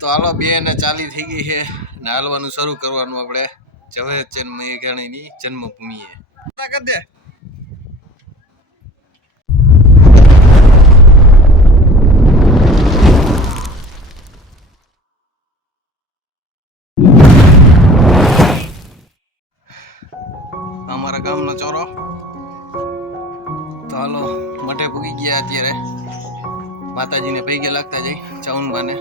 તો હાલો 2:40 થઈ ગઈ છે ને હાલવાનું શરૂ કરવાનું આપણે ઝવેરચંદ મેઘાણીની જન્મભૂમિએ. કર દે. અમારા ગામનો ચોરો. તો હાલો મઠે પૂગી ગયા અત્યારે. માતાજીને પૈગે લાગતા જઈ ચાઉનબાને.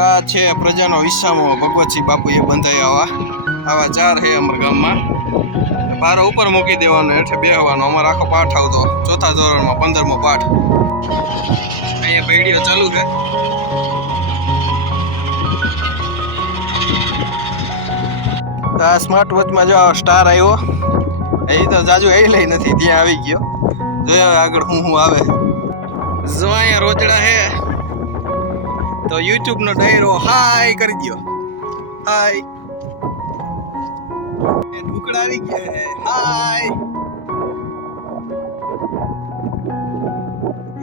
આ છે પ્રજાનો વિસામો ભગવતસિંહ બાપુએ બંધાયા આવા 4 છે અમારા ગામમાં. પારો ઉપર મૂકી દેવાનો, હેઠે બેહવાનો. અમારો આખો પાઠ આવતો 4થા ધોરણમાં 15મો પાઠ. અહીંયા વિડીયો ચાલુ છે. આ સ્માર્ટ વોચમાં જો સ્ટાર આવ્યો. એ તો જાજુ એ લઈ નથી, ત્યાં આવી ગયો. જોયા આગળ હું આવે. જો અહીંયા રોજડા હે તો YouTube નો ડાયરો હાય કરી દો. હાય એ ઢુકડા આવી ગયા. હાય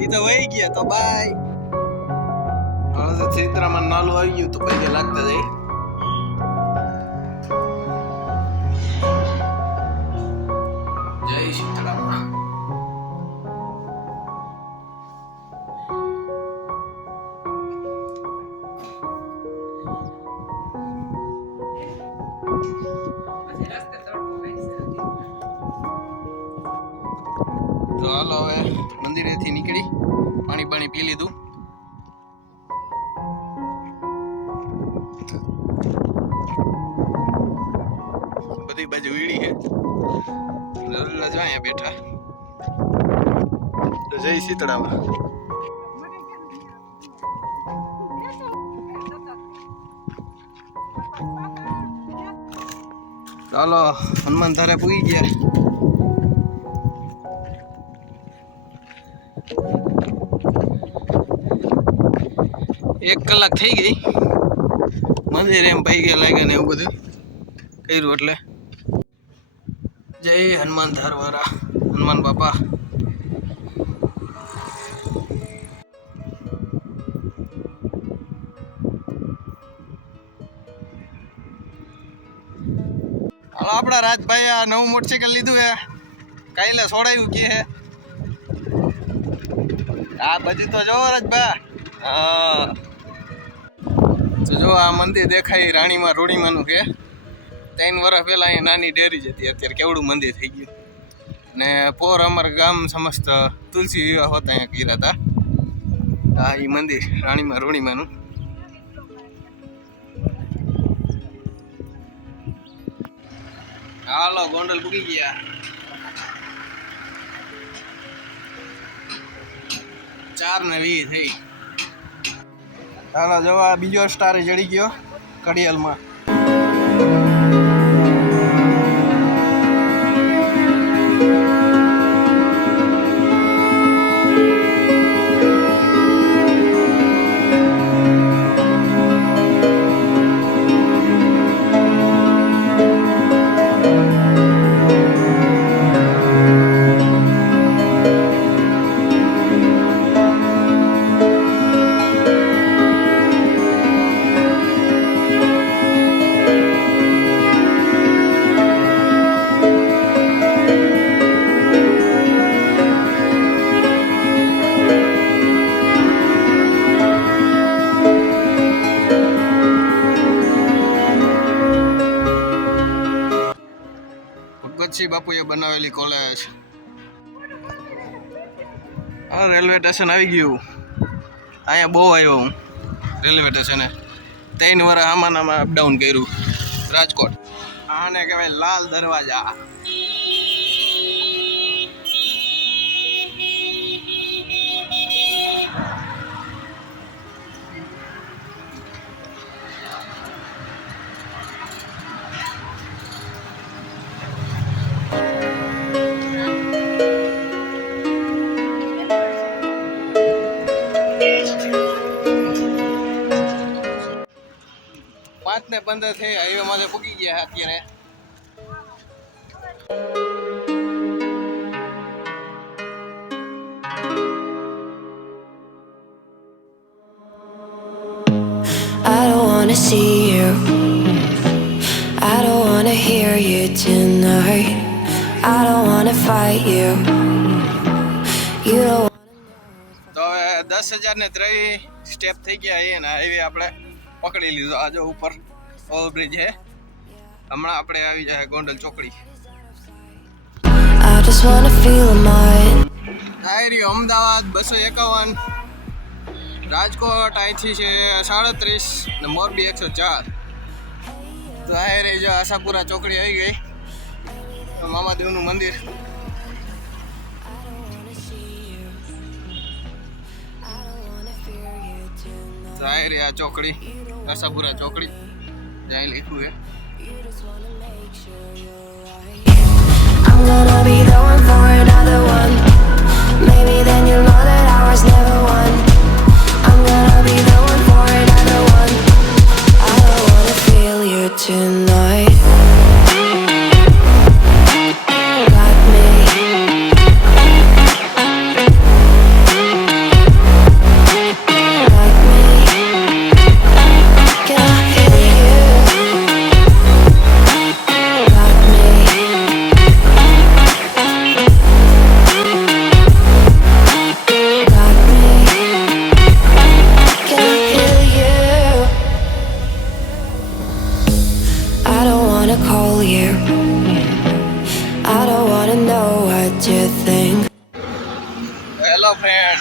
ઈ તો વહી ગયા તો બાય. હવે ચૈત્રામાં નાલું આવી ગયું તો પૈકે લાગતા જાય. જય સીતારામ. તો હાલો હવે મંદિરેથી નીકળી પાણી પી લીધું. બધી બાજુ વીડી છે. લલ્લા જો અહીંયા બેઠા. તો જય સીતળામાં. ચાલો હનુમાન ધારે પૂગી ગયા. એક કલાક થઈ ગઈ. મંદિર એમ પૈગે લાગ્યા ને એવું બધું કર્યું. એટલે જય હનુમાન ધારવાળા હનુમાન બાપા. હાલો આપડા રાજભાઈ આ નવું મોટરસાઇકલ લીધું હે. કાલે છોડાયું કે હે. આ બધી તો જોવો રાજભાઈ. હા તો જો આ મંદિર દેખાય રાણીમાં રોડીમાંનું છે. 3 વર્ષ પહેલા અહીંયા નાની ડેરી જ હતી. અત્યારે કેવડું મંદિર થઈ ગયું. ને પોર અમારા ગામ સમસ્ત તુલસી વિવાહ હોતા અહીંયા કર્યા હતા. આ એ મંદિર રાણીમાં રોડીમાંનું. હાલો ગોંડલ પૂગી ગયા. 4:20 થઈ. હાલો જો આ બીજો સ્ટાર જડી ગયો કડિયાલમાં. ભગવતસિંહ બાપુએ બનાવેલી કોલેજ. આ રેલવે સ્ટેશન આવી ગયું. અહીંયા બહુ આવ્યો હું રેલવે સ્ટેશને. 3 વર્ષ આમાં અપડાઉન કર્યું રાજકોટ. આને કહેવાય લાલ દરવાજા. પોરબંદર થી હાઈવે માં પૂગી ગયા અત્યારે. I don't wanna see you. I don't wanna hear you tonight. I don't wanna fight you. You don't. તો હવે 10,003 સ્ટેપ થઈ ગયા છે અને હાઈવે આપણે પકડી લીધો. આ જો ઉપર ઓવરબ્રિજ છે. હમણાં આપણે આવી જાય ગોંડલ ચોકડી. I just wanna feel mine. આયરી Ahmedabad 251, Rajkot અહીંથી છે 37 ને મોરબી 104. તો આયરી જો આશાપુરા ચોકડી આવી ગઈ. મામાદેવનું મંદિર. આયરી આ ચોકડી આશાપુરા ચોકડી જ્યાં લખ્યું છે. I'm gonna be the one for another one. Maybe then you'll know that I was never one. I'm gonna be the one for another one. I don't wanna feel you tonight. Got me. Got me. Can I feel you? Got me. Got me. Can I feel you? I don't wanna call you. I don't wanna know what you think. Hello friend,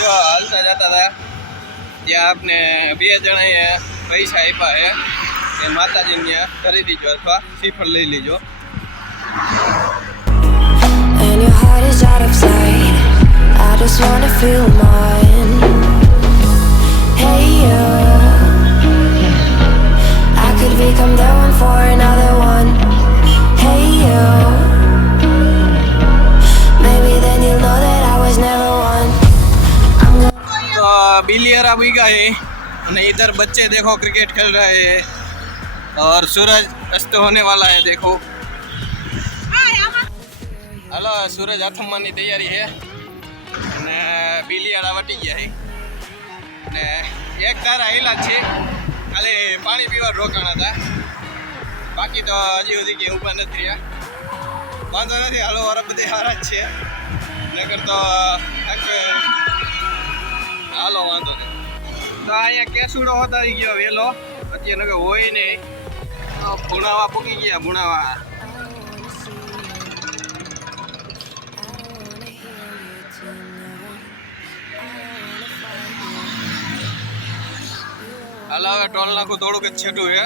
જો હાલતા જતા હતા ત્યાં આપને 2 જણાએ પૈસા આપ્યા છે એ માતાજીને કરી દીજો અથવા શ્રીફળ લઈ લેજો. And your heart is out of sight. I just wanna feel mine. Hey you, I could become the one for another one. Hey you, maybe then you'll know that I was never one. I'm gonna. तो बिलियरा भी गए और इधर बच्चे देखो cricket खेल रहे हैं और सूरज अस्त होने वाला है. देखो हेलो सूरज आथमવાની તૈયારી છે અને બિલિયરા વટી ગયા છે ને એક તારા હેલા છે ખાલી પાણી પીવા રોકાણા હતા. બાકી તો હજી સુધી કે ઊભા નથી રહ્યા. વાંધો નથી, હાલો વારા બધે હારા જ છે નકર તો હાલો વાંધો નહીં. તો અહીંયા કેસુડો હોતા ગયો વેલો અત્યારે નકર હોય નહીં. ભુણાવા પૂકી ગયા ભુણાવા. હાલ હવે ટોલ નાખું થોડુંક જ છેટું છે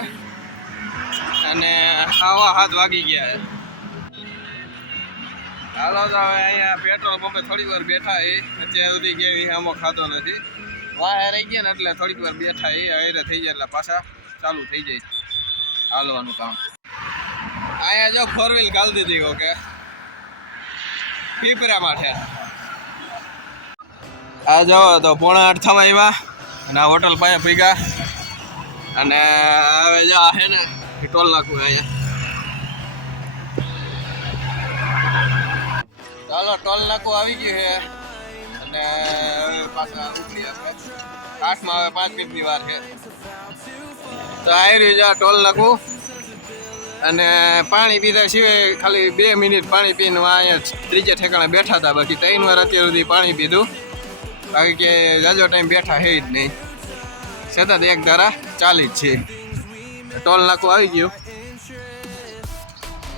અને 7 વાગી ગયા છે. હાલો તો હવે અહીંયા પેટ્રોલ પંપે થોડી વાર બેઠા એ અત્યાર સુધી કેવી આમો ખાતો નથી. વાહે રહી ગયા ને એટલે થોડીક વાર બેઠા એ હારે થઈ જાય એટલે પાછા ચાલુ થઈ જાય હાલવાનું કામ. અહીંયા જો 4 વ્હીલ ગાળી દીધી. ઓકે પીપરા માટે આ જાઓ તો 7:45 થવા આવ્યા અને આ હોટલ પાસે ભેગા અને હવે જો આ છે ને ટોલ નાખવું અહીંયા. ચાલો ટોલ નાકું આવી ગયું છે અને હવે પાછા ઉપડી આપણે 8માં હવે 5 મિનિટની વાર છે. તો આવી રહ્યું છે આ ટોલ નાકું અને પાણી પીધા સિવાય ખાલી 2 મિનિટ પાણી પીને અહીંયા ત્રીજે ઠેકાણે બેઠા હતા. બાકી 3 વાર અત્યાર સુધી પાણી પીધું. બાકી કે જાજો ટાઈમ બેઠા છે જ નહીં. સતત એક ધારા ચાલી જ છે. ટોલ નાકું આવી ગયું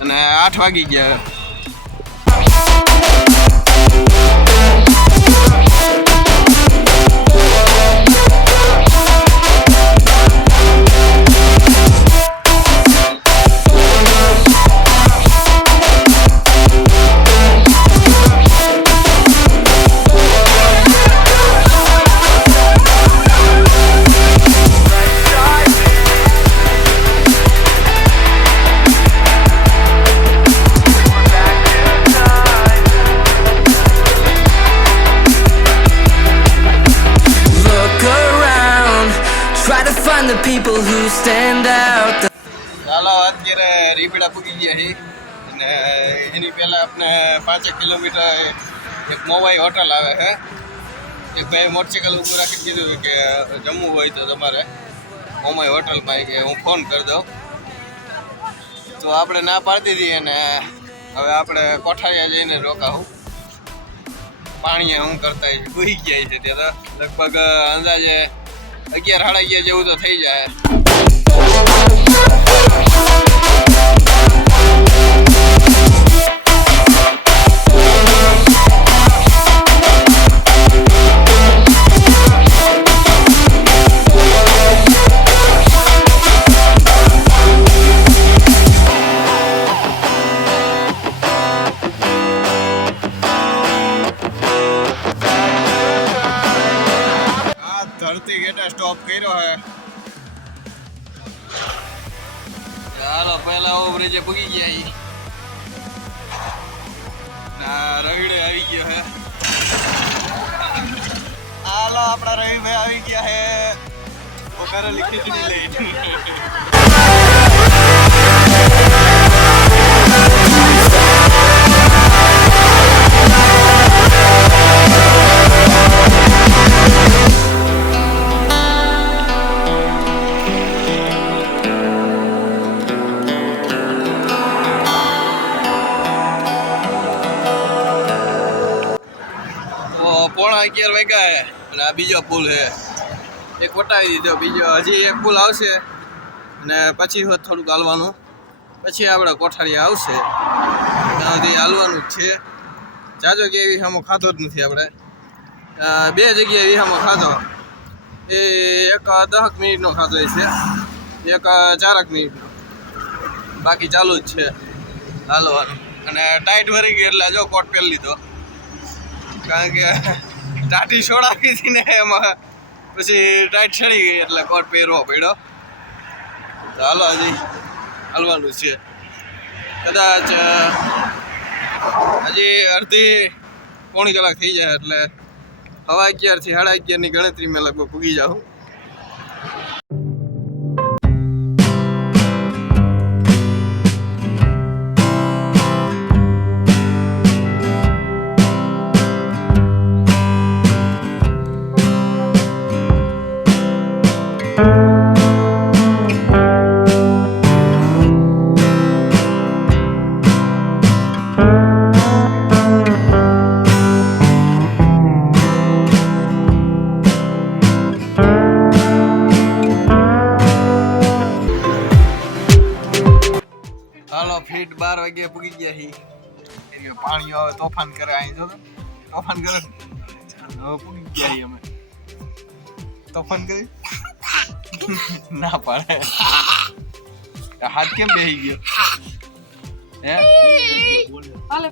અને 8 વાગી ગયા. રીપડા પૂગી ગયા છે અને એની પહેલાં આપણે 5 કિલોમીટર એક મોવાઈ હોટલ આવે છે. એક ભાઈ મોટરસાઇકલ ઊભું રાખી કીધું કે જમવું હોય તો તમારે મોમાઈ હોટલમાં કે હું ફોન કરી દઉં. તો આપણે ના પાડી દીધી અને હવે આપણે કોઠારિયા જઈને રોકાવું. પાણીએ હું કરતા ભૂઈ ગયા છે ત્યાં તો લગભગ અંદાજે 11-11:30 જેવું તો થઈ જાય. ધરતી ગેટે સ્ટોપ કર્યો હે. ચાલો પહેલા ઓવરેજે પૂગી ગયા ઈ. ના રવિડે આવી ગયો હે. હાલો આપણા રવિભાઈ આવી ગયા હે. ઓકારેલી ખીચડી લઈ. પોણા 11 વાગ્યા હે અને આ બીજો પુલ છે. એક વટાવી દીધો, બીજો હજી એક પુલ આવશે અને પછી થોડુંક હાલવાનું, પછી આપણે કોઠારિયા આવશે. ત્યાં સુધી હાલવાનું જ છે. જાજો કે એવી સામો ખાધો જ નથી આપણે. 2 જગ્યાએ એવી સામો ખાધો. એ એક 10 મિનિટનો ખાધો છે, એક 4 મિનિટનો. બાકી ચાલુ જ છે હાલવાનું. અને ટાઈટ ભરી ગઈ એટલે જો કોટ પહેરી લીધો, કારણ કે ટાટી છોડાવી હતી ને એમાં પછી ટાઈટ ચડી ગઈ એટલે કોટ પહેરવો પડ્યો. તો હાલો હજી હાલવાનું છે. કદાચ હજી અડધી-પોણી કલાક થઈ જાય એટલે 11:30 થી 11:30ની ગણતરીમાં લગભગ પૂગી જાઉં. હાલો ફીટ 12 વાગ્યે પૂગી ગયા હી. પાણી હવે તોફાન કરે. અહીં જો તોફાન કરે. હવે પૂગી ગયા હી અમે. તોફાન કરી ના પાડે. હાથ કેમ બેહી ગયો હે? હાલે